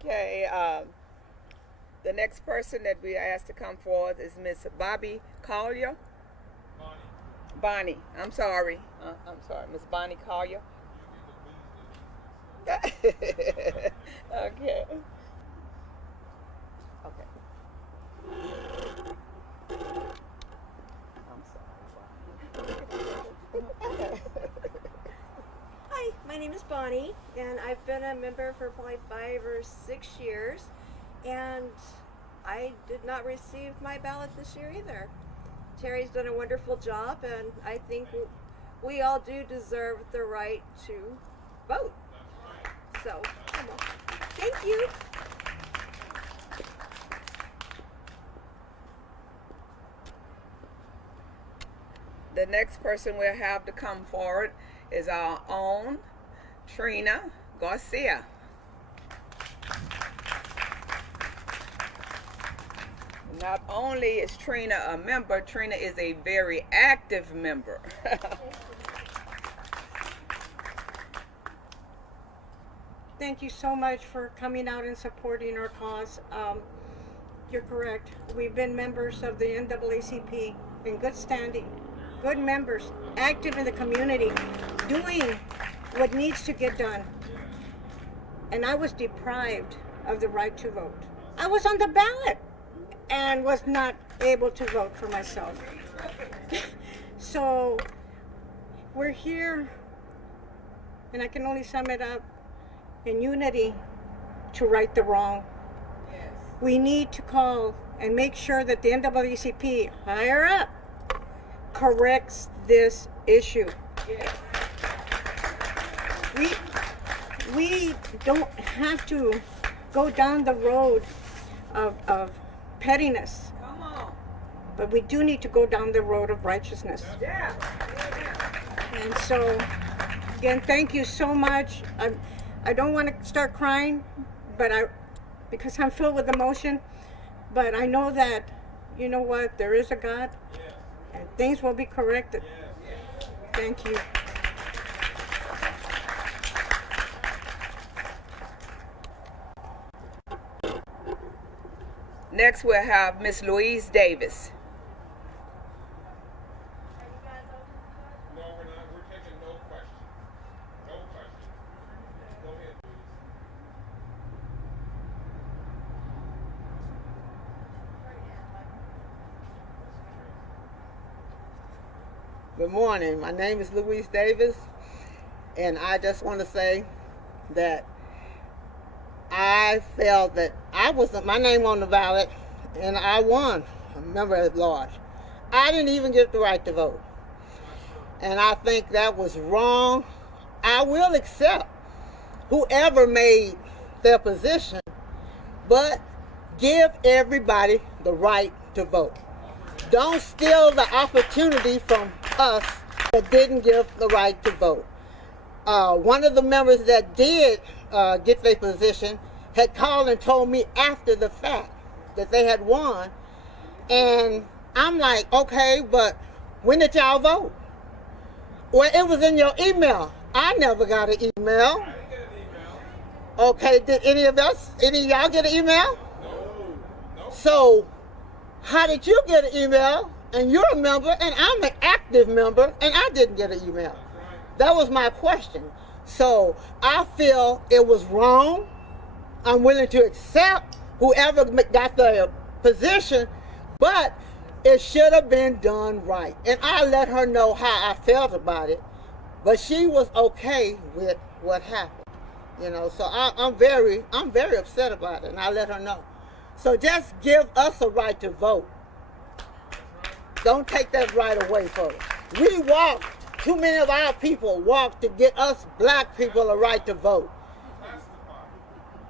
Okay, the next person that we asked to come forward is Miss Bobby Collier. Bonnie. I'm sorry. Miss Bonnie Collier. Okay. Okay. I'm sorry. Hi, my name is Bonnie, and I've been a member for probably 5 or 6 years, and I did not receive my ballot this year either. Terry's done a wonderful job, and I think we all do deserve the right to vote. So, thank you. The next person we'll have to come forward is our own Trina Garcia. Not only is Trina a member, Trina is a very active member. Thank you so much for coming out and supporting our cause. You're correct. We've been members of the NAACP in good standing, good members, active in the community, doing what needs to get done. And I was deprived of the right to vote. I was on the ballot and was not able to vote for myself. So we're here, and I can only sum it up in unity to right the wrong. Yes. We need to call and make sure that the NAACP higher up corrects this issue. Yes. We don't have to go down the road of pettiness, Come on. but we do need to go down the road of righteousness. Yeah. And so, again, thank you so much. I don't want to start crying, but because I'm filled with emotion, but I know that, you know what, there is a God, and things will be corrected. Thank you. Next we'll have Miss Louise Davis. No, we're not. We're taking no questions. No questions. Go ahead, please. Good morning. My name is Louise Davis, and I just want to say that I felt that I was my name on the ballot, and I won a member at large. I didn't even get the right to vote, and I think that was wrong. I will accept whoever made their position, but give everybody the right to vote. Don't steal the opportunity from us that didn't give the right to vote. One of the members that did get their position had called and told me after the fact that they had won, and I'm like, okay, but when did y'all vote? Well, it was in your email. I never got an email. I didn't get an email. Okay, did any of y'all get an email? No. No. So, how did you get an email? And you're a member, and I'm an active member, and I didn't get an email. That was my question. So, I feel it was wrong. I'm willing to accept whoever got the position, but it should have been done right. And I let her know how I felt about it, but she was okay with what happened. You know, so I'm very upset about it, and I let her know. So just give us a right to vote. Don't take that right away from us. We walked, too many of our people walked to get us black people a right to vote.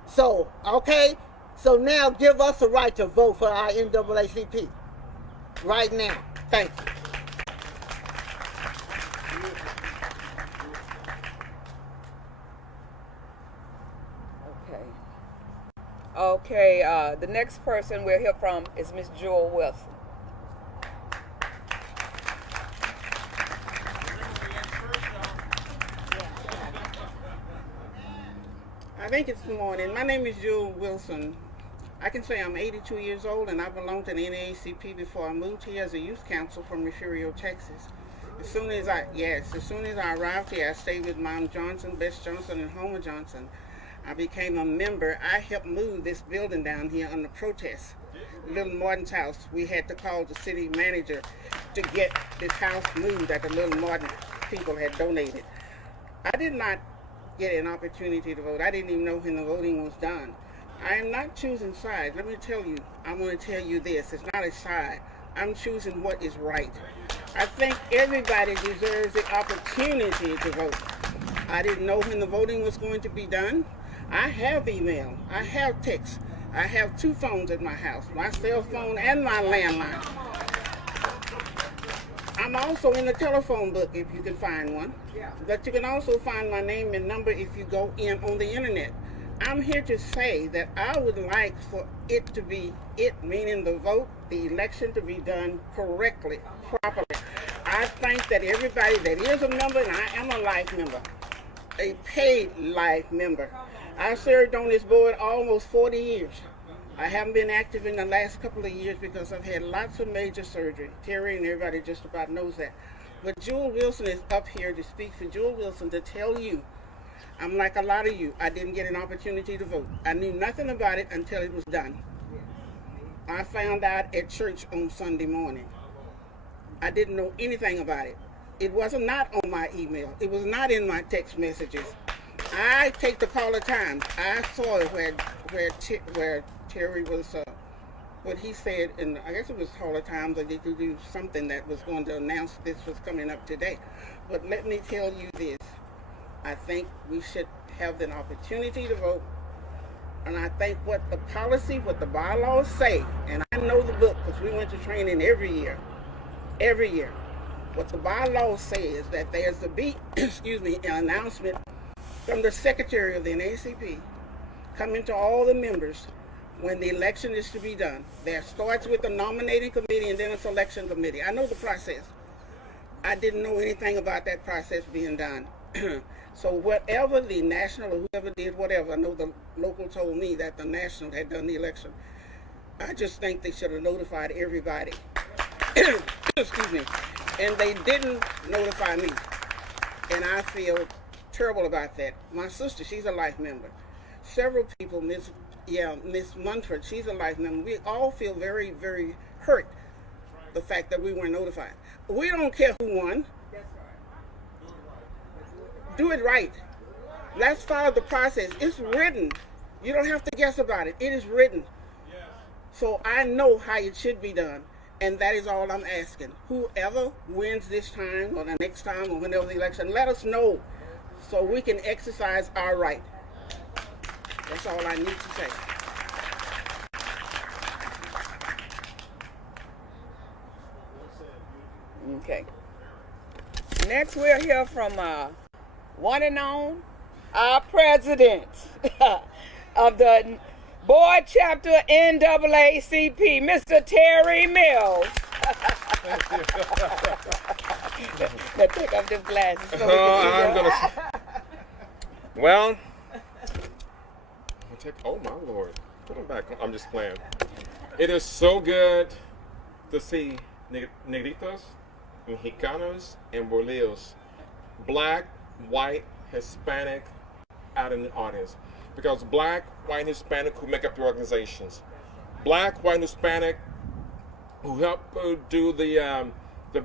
So, okay, so now give us a right to vote for our NAACP. Right now. Thank you. Okay, the next person we'll hear from is Miss Jewel Wilson. I think it's the morning. My name is Jewel Wilson. I can say I'm 82 years old, and I belonged to the NAACP before I moved here as a youth council from Refugio, Texas. As soon as I arrived here, I stayed with Mom Johnson, Bess Johnson, and Homer Johnson. I became a member. I helped move this building down here under protest. Little Martin's house. We had to call the city manager to get this house moved that the Little Martin people had donated. I did not get an opportunity to vote. I didn't even know when the voting was done. I am not choosing sides. Let me tell you, I want to tell you this. It's not a side. I'm choosing what is right. I think everybody deserves the opportunity to vote. I didn't know when the voting was going to be done. I have email. I have text. I have 2 phones at my house, my cell phone and my landline. I'm also in the telephone book if you can find one. But you can also find my name and number if you go in on the internet. I'm here to say that I would like for it to be, meaning the vote, the election to be done correctly, properly. I think that everybody that is a member, and I am a life member, a paid life member. I served on this board almost 40 years. I haven't been active in the last couple of years because I've had lots of major surgery. Terry and everybody just about knows that. But Jewel Wilson is up here to speak for Jewel Wilson to tell you, I'm like a lot of you, I didn't get an opportunity to vote. I knew nothing about it until it was done. I found out at church on Sunday morning. I didn't know anything about it. It was not on my email. It was not in my text messages. I take the call of time. I saw it where Terry was, what he said, and I guess it was Hall of Times, that they could do something that was going to announce this was coming up today. But let me tell you this. I think we should have the opportunity to vote. And I think what the policy, what the bylaws say, and I know the book because we went to training every year. What the bylaws say is that there's to be, an announcement from the secretary of the NAACP coming to all the members when the election is to be done. That starts with the nominating committee and then a selection committee. I know the process. I didn't know anything about that process being done. So whatever the national or whoever did whatever, I know the local told me that the national had done the election. I just think they should have notified everybody. Excuse me. And they didn't notify me. And I feel terrible about that. My sister, she's a life member. Several people, Miss Munford, she's a life member. We all feel very, very hurt the fact that we weren't notified. We don't care who won. Do it right. Let's follow the process. It's written. You don't have to guess about it. It is written. So I know how it should be done. And that is all I'm asking. Whoever wins this time or the next time or whenever the election, let us know so we can exercise our right. That's all I need to say. Okay. Next we'll hear from one and on, our president of the board chapter NAACP, Mr. Terry Mills. Now take off them glasses. So Well, oh my Lord, put them back. I'm just playing. It is so good to see negritos, mexicanos, and bolivianos, black, white, Hispanic, out in the audience. Because black, white, and Hispanic who make up the organizations. Black, white, and Hispanic who help do the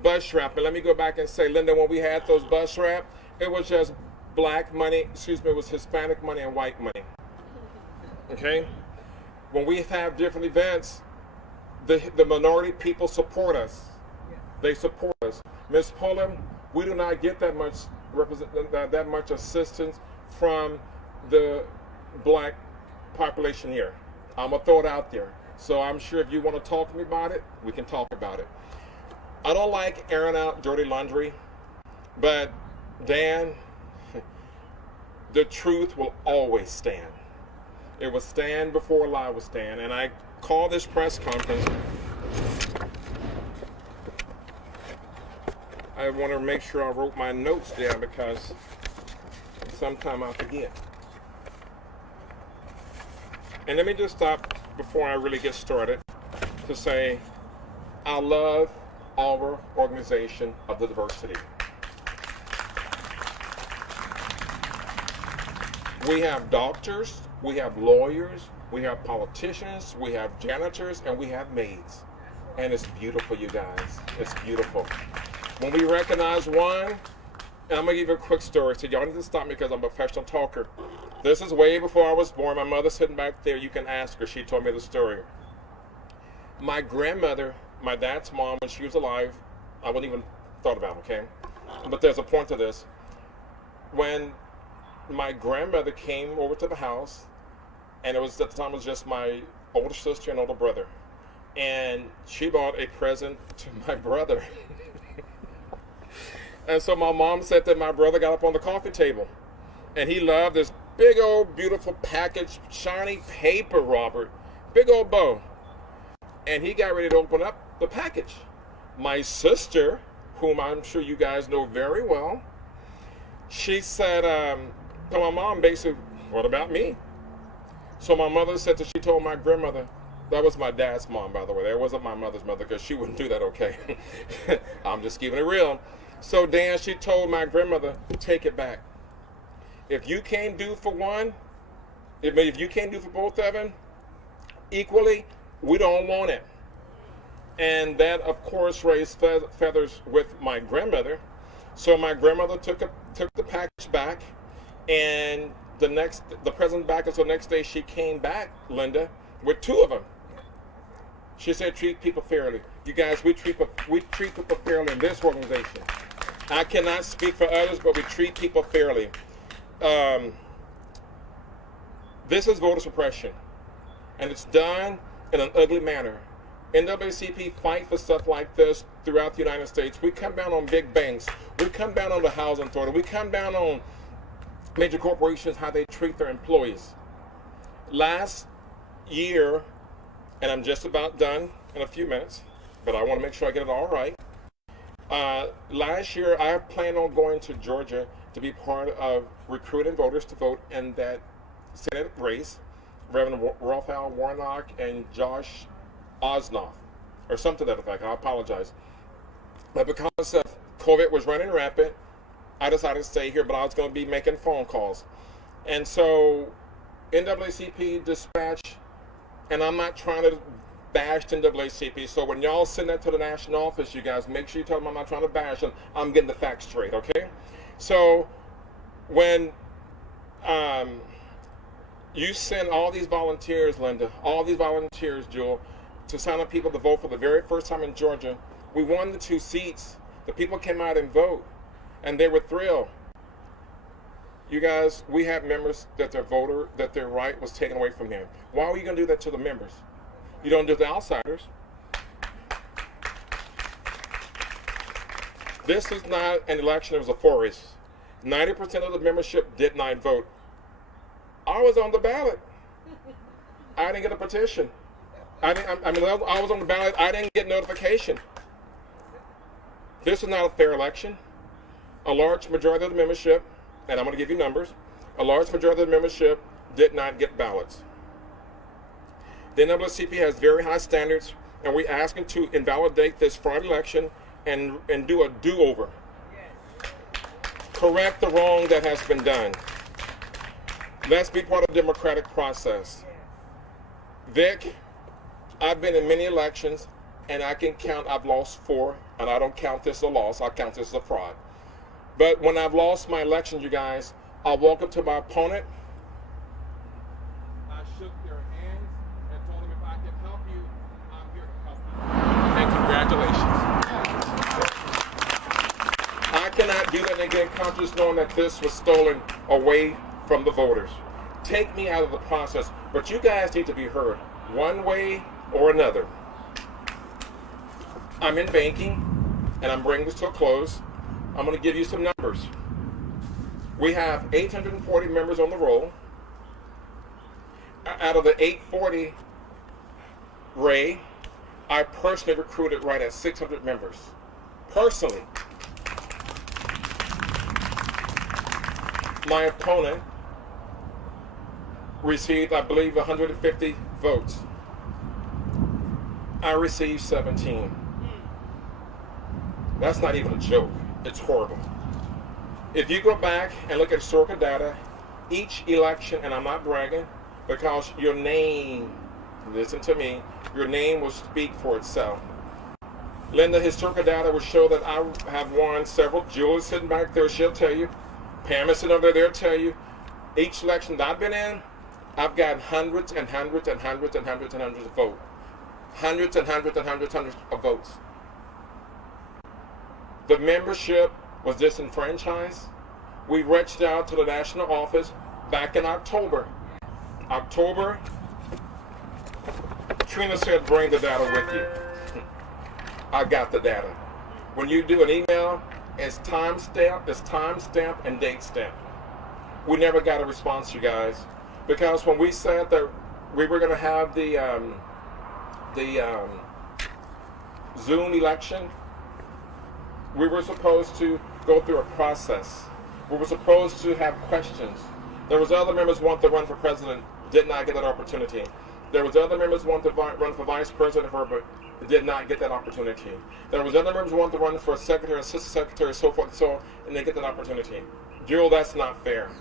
bus wrap. And let me go back and say, Linda, when we had those bus wrap, it was just black money, it was Hispanic money and white money. Okay? When we have different events, the minority people support us. They support us. Ms. Pullum, we do not get that much assistance from the black population here. I'm gonna throw it out there. So I'm sure if you want to talk to me about it, we can talk about it. I don't like airing out dirty laundry, but Dan, the truth will always stand. It will stand before a lie will stand. And I call this press conference. I want to make sure I wrote my notes down because sometimes I forget. And let me just stop before I really get started to say I love our organization of the diversity. We have doctors, we have lawyers, we have politicians, we have janitors, and we have maids. And it's beautiful, you guys. It's beautiful. When we recognize one, and I'm going to give you a quick story. So y'all need to stop me because I'm a professional talker. This is way before I was born. My mother's sitting back there. You can ask her. She told me the story. My grandmother, my dad's mom, when she was alive, I wouldn't even thought about, okay? But there's a point to this. When my grandmother came over to the house, and it was at the time it was just my older sister and older brother, and she bought a present to my brother. And so my mom said that my brother got up on the coffee table, and he loved this big old beautiful package, shiny paper, Robert, big old bow, and he got ready to open up the package. My sister, whom I'm sure you guys know very well, she said to my mom, basically, what about me? So my mother said that she told my grandmother, that was my dad's mom, by the way. That wasn't my mother's mother because she wouldn't do that, okay? I'm just keeping it real. So Dan, she told my grandmother, take it back. If you can't do for one, if you can't do for both of them equally, we don't want it. And that, of course, raised feathers with my grandmother. So my grandmother took the package back, and the present back, and so the next day she came back, Linda, with two of them. She said, treat people fairly. You guys, we treat people fairly in this organization. I cannot speak for others, but we treat people fairly. This is voter suppression, and it's done in an ugly manner. NAACP fight for stuff like this throughout the United States. We come down on big banks. We come down on the housing authority. We come down on major corporations, how they treat their employees. Last year, and I'm just about done in a few minutes, but I want to make sure I get it all right. Last year, I planned on going to Georgia to be part of recruiting voters to vote in that Senate race, Reverend Raphael Warnock and Josh Osnoff, or something to that effect. I apologize. But because COVID was running rampant, I decided to stay here, but I was going to be making phone calls. And so NAACP dispatched, and I'm not trying to bash NAACP, so when y'all send that to the national office, you guys, make sure you tell them I'm not trying to bash them. I'm getting the facts straight, okay? So when you send all these volunteers, Linda, all these volunteers, Jewel, to sign up people to vote for the very first time in Georgia, we won the 2 seats. The people came out and vote, and they were thrilled. You guys, we have members that their right was taken away from them. Why are you going to do that to the members? You don't do it to outsiders. This is not an election, it was a forest. 90% of the membership did not vote. I was on the ballot. I didn't get a petition. I was on the ballot. I didn't get notification. This is not a fair election. A large majority of the membership, and I'm going to give you numbers, a large majority of the membership did not get ballots. The NAACP has very high standards, and we're asking to invalidate this fraud election and do a do-over. Correct the wrong that has been done. Let's be part of the democratic process. Vic, I've been in many elections, and I can count, I've lost 4, and I don't count this a loss, I count this as a fraud. But when I've lost my election, you guys, I walk up to my opponent, I shook their hands and told them if I can help you, I'm here to help you. And congratulations. I cannot do that and get conscious knowing that this was stolen away from the voters. Take me out of the process, but you guys need to be heard one way or another. I'm in banking, and I'm bringing this to a close. I'm going to give you some numbers. We have 840 members on the roll. Out of the 840, Ray, I personally recruited right at 600 members. Personally. My opponent received, I believe, 150 votes. I received 17. That's not even a joke. It's horrible. If you go back and look at historical data, each election, and I'm not bragging, because your name, listen to me, your name will speak for itself. Linda, historical data will show that I have won several. Julie's sitting back there, she'll tell you. Pam is sitting over there, they'll tell you. Each election that I've been in, I've got hundreds and hundreds and hundreds and hundreds and hundreds of votes. Hundreds and hundreds and hundreds and hundreds of votes. The membership was disenfranchised. We reached out to the national office back in October. Trina said, bring the data with you. I got the data. When you do an email, it's time stamp and date stamp. We never got a response, you guys, because when we said that we were going to have the Zoom election, we were supposed to go through a process. We were supposed to have questions. There was other members who wanted to run for president, did not get that opportunity. There was other members who wanted to run for vice president, but did not get that opportunity. There was other members who wanted to run for secretary, assistant secretary, so forth and so on, and they get that opportunity. Jewel, that's not fair.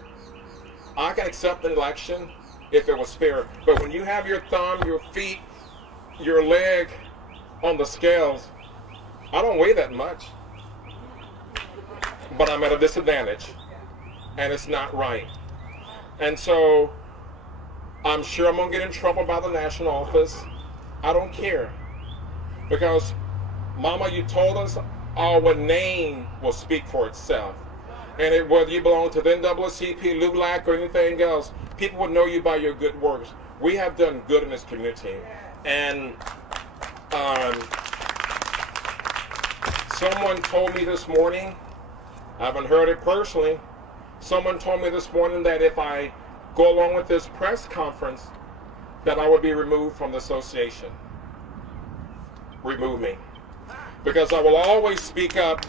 I can accept an election if it was fair, but when you have your thumb, your feet, your leg on the scales, I don't weigh that much. But I'm at a disadvantage, and it's not right. And so I'm sure I'm going to get in trouble by the national office. I don't care. Because, Mama, you told us our name will speak for itself. And whether you belong to the NAACP, LULAC, or anything else, people will know you by your good works. We have done good in this community. And someone told me this morning, I haven't heard it personally, someone told me this morning that if I go along with this press conference, that I would be removed from the association. Remove me. Because I will always speak up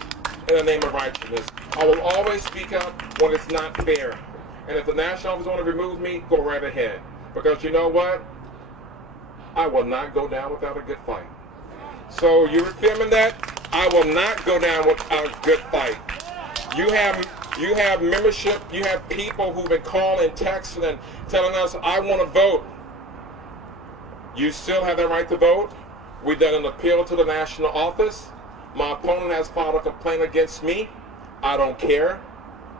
in the name of righteousness. I will always speak up when it's not fair. And if the national office want to remove me, go right ahead. Because you know what? I will not go down without a good fight. So you're filming that? I will not go down without a good fight. You have membership, you have people who've been calling, texting, and telling us, I want to vote. You still have the right to vote. We've done an appeal to the national office. My opponent has filed a complaint against me. I don't care.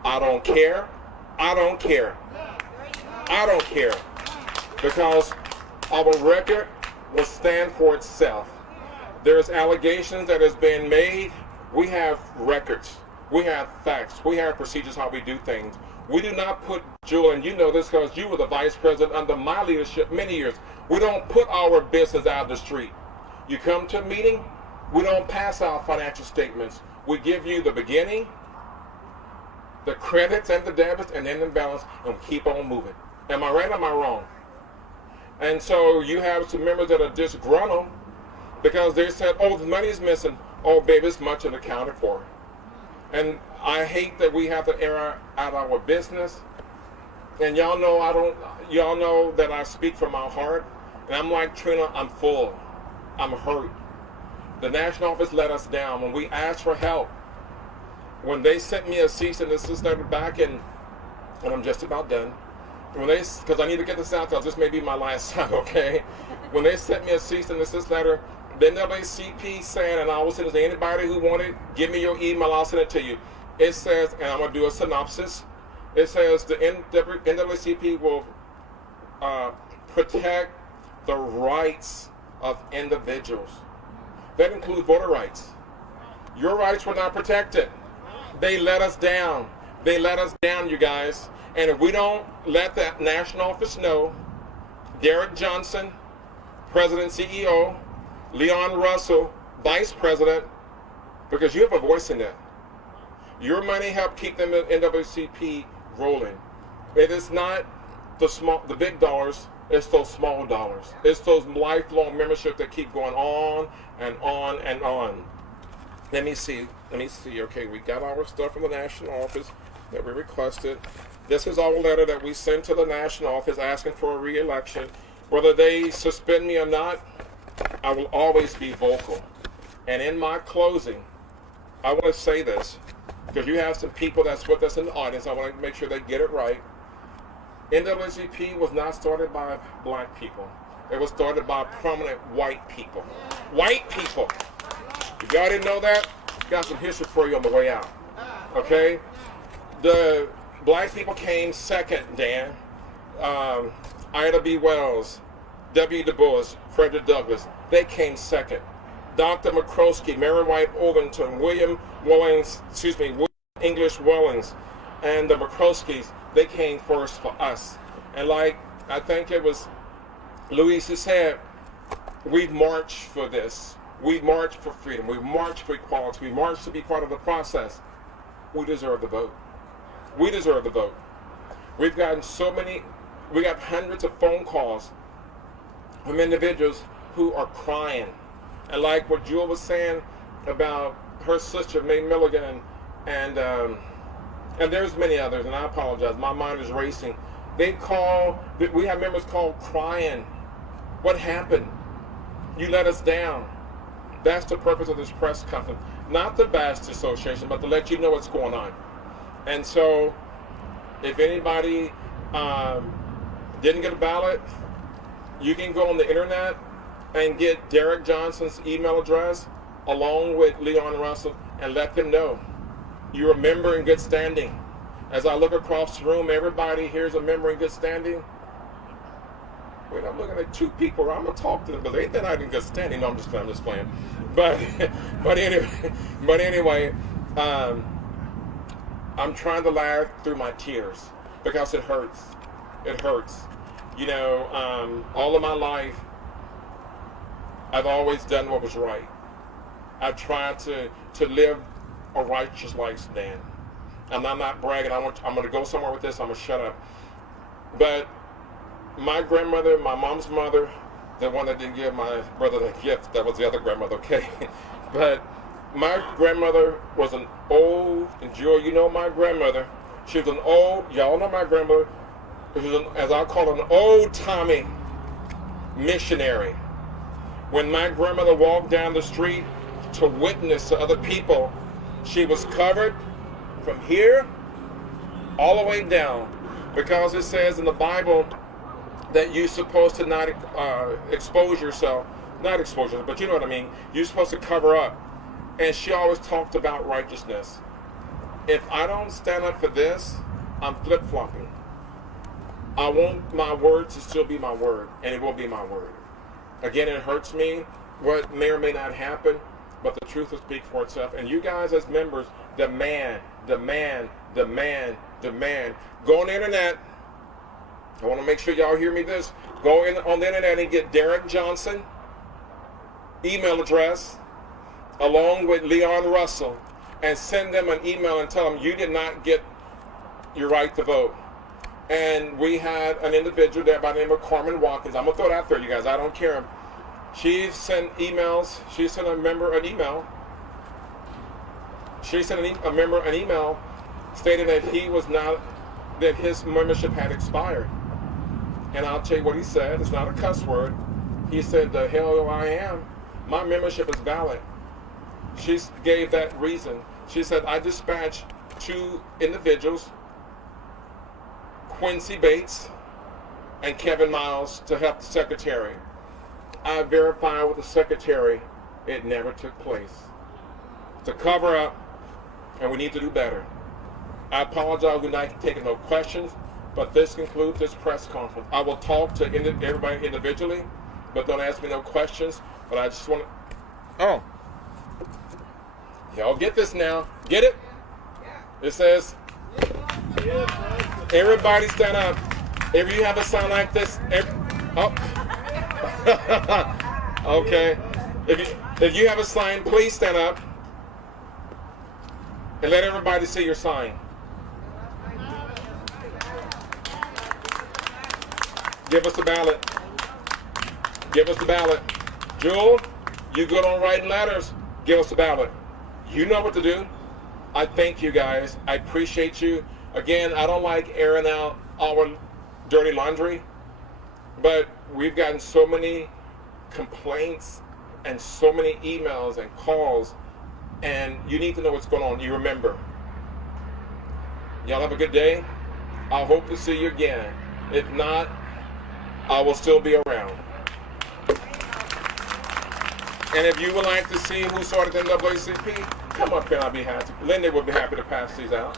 I don't care. I don't care. I don't care. Because our record will stand for itself. There's allegations that has been made. We have records. We have facts. We have procedures how we do things. We do not put, Jewel, and you know this because you were the vice president under my leadership many years. We don't put our business out of the street. You come to a meeting, we don't pass out financial statements. We give you the beginning, the credits and the debits, and then the balance, and we keep on moving. Am I right or am I wrong? And so you have some members that are disgruntled because they said, oh, the money is missing. Oh, baby, it's much unaccounted for. And I hate that we have to air out our business. And y'all know that I speak from my heart. And I'm like, Trina, I'm full. I'm hurt. The national office let us down. When we asked for help, when they sent me a cease and desist letter back in, and I'm just about done, because I need to get this out because this may be my last time, okay? When they sent me a cease and desist letter, the NAACP said, and I will send it to anybody who wanted, give me your email, I'll send it to you. It says, and I'm going to do a synopsis, it says the NAACP will protect the rights of individuals. That includes voter rights. Your rights were not protected. They let us down. They let us down, you guys. And if we don't let that national office know, Derek Johnson, President CEO, Leon Russell, Vice President, because you have a voice in that. Your money helped keep them in NAACP rolling. It is not the big dollars, it's those small dollars. It's those lifelong memberships that keep going on and on and on. Let me see. Okay, we got our stuff from the national office that we requested. This is our letter that we sent to the national office asking for a re-election. Whether they suspend me or not, I will always be vocal. And in my closing, I want to say this, because you have some people that's with us in the audience. I want to make sure they get it right. NAACP was not started by black people. It was started by prominent white people. White people. If y'all didn't know that, got some history for you on the way out. Okay? The black people came second, Dan. Ida B. Wells, W. Du Bois, Frederick Douglass, they came second. Dr. McCroskey, Mary White Ovington, William English Wellings, and the McCroskeys, they came first for us. And like, I think it was Luis who said, we've marched for this. We've marched for freedom. We've marched for equality. We marched to be part of the process. We deserve the vote. We deserve the vote. We've gotten we got hundreds of phone calls from individuals who are crying. And like what Jewel was saying about her sister, May Milligan, and there's many others, and I apologize, my mind is racing. We have members called crying. What happened? You let us down. That's the purpose of this press conference. Not to bash the association, but to let you know what's going on. And so, if anybody didn't get a ballot, you can go on the internet and get Derek Johnson's email address along with Leon Russell and let them know you're a member in good standing. As I look across the room, everybody here's a member in good standing. Wait, I'm looking at two people. I'm gonna talk to them, but they're not in good standing. No, I'm just playing. But anyway, I'm trying to laugh through my tears because it hurts. It hurts. You know, all of my life, I've always done what was right. I've tried to live a righteous lifespan. And I'm not bragging. I'm going to go somewhere with this. I'm going to shut up. But my grandmother, my mom's mother, the one that didn't give my brother the gift, that was the other grandmother, okay? But my grandmother was an old, and Joel, you know my grandmother. She was an old, y'all know my grandmother. She was, as I call her, an old-timey missionary. When my grandmother walked down the street to witness to other people, she was covered from here all the way down, because it says in the Bible that you're supposed to not expose yourself, not expose yourself, but you know what I mean. You're supposed to cover up. And she always talked about righteousness. If I don't stand up for this, I'm flip-flopping. I want my word to still be my word, and it will be my word. Again, it hurts me what may or may not happen, but the truth will speak for itself. And you guys as members, demand. Go on the internet. I want to make sure y'all hear me this. Go on the internet and get Derek Johnson email address along with Leon Russell and send them an email and tell them you did not get your right to vote. And we had an individual there by the name of Carmen Watkins. I'm going to throw it out there, you guys. I don't care. She sent emails. She sent a member an email. She sent a member an email stating that that his membership had expired. And I'll tell you what he said. It's not a cuss word. He said, the hell I am. My membership is valid. She gave that reason. She said, I dispatched 2 individuals, Quincy Bates and Kevin Miles, to help the secretary. I verified with the secretary it never took place. To cover up, and we need to do better. I apologize, we're not taking no questions, but this concludes this press conference. I will talk to everybody individually, but don't ask me no questions. But I just want to... Oh. Y'all get this now. Get it? It says... Everybody stand up. If you have a sign like this... Okay. If you have a sign, please stand up. And let everybody see your sign. Give us the ballot. Give us the ballot. Jewel, you good on writing letters. Give us the ballot. You know what to do. I thank you guys. I appreciate you. Again, I don't like airing out our dirty laundry, but we've gotten so many complaints and so many emails and calls, and you need to know what's going on. You remember. Y'all have a good day. I hope to see you again. If not, I will still be around. And if you would like to see who started the NAACP, come up here and I'll be happy. Linda would be happy to pass these out.